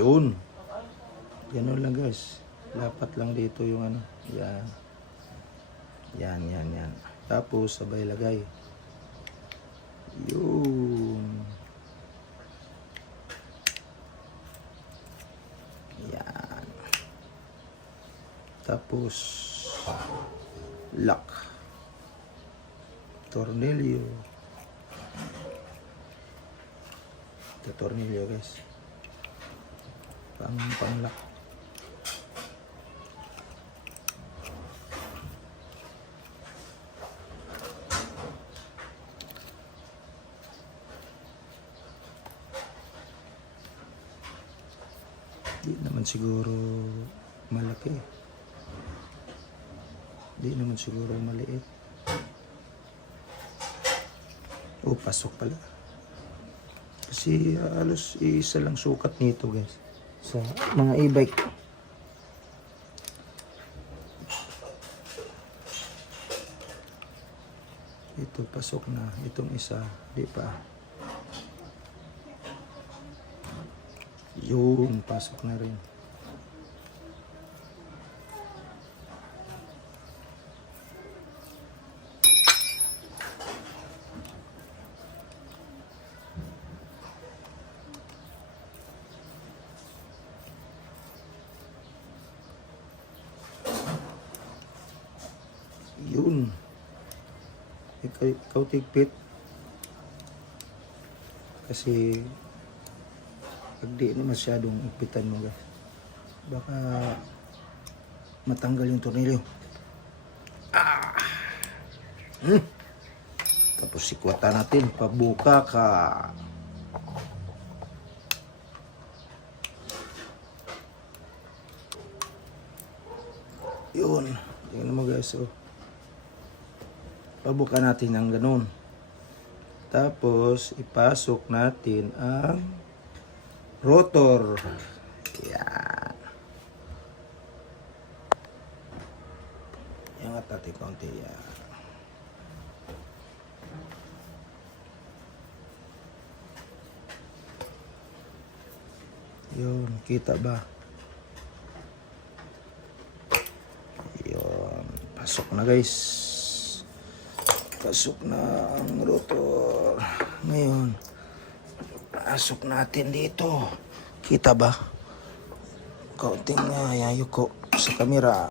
Yun. Ganun lang guys. Lapat lang dito yung ano. Yan. Yan. Tapos sabay lagay. Yun. Yan. Tapos lock. Tornilyo. Ito tornilyo guys. Pang lock. Di naman siguro malaki. Di naman siguro maliit. Oh, pasok pala. Kasi halos isa lang sukat nito guys. Sa mga e-bike. Ito pasok na. Itong isa, di pa. Yun, pasok na rin. Yun. Ikaw tigpit. Kasi pag di na masyadong ipitan mo guys, baka matanggal yung tornilyo. Tapos sikwata natin, pabuka ka. Yun. Tingnan mo guys, oh. Pabuka natin ng ganun. Tapos ipasok natin ang rotor. Yan. Iangat natin konti. Yan. Yun, kita ba? Yun, pasok na guys. Pasok na ang rotor. Ngayon, pasok natin dito. Kita ba? Kaunting yayo ko sa kamera.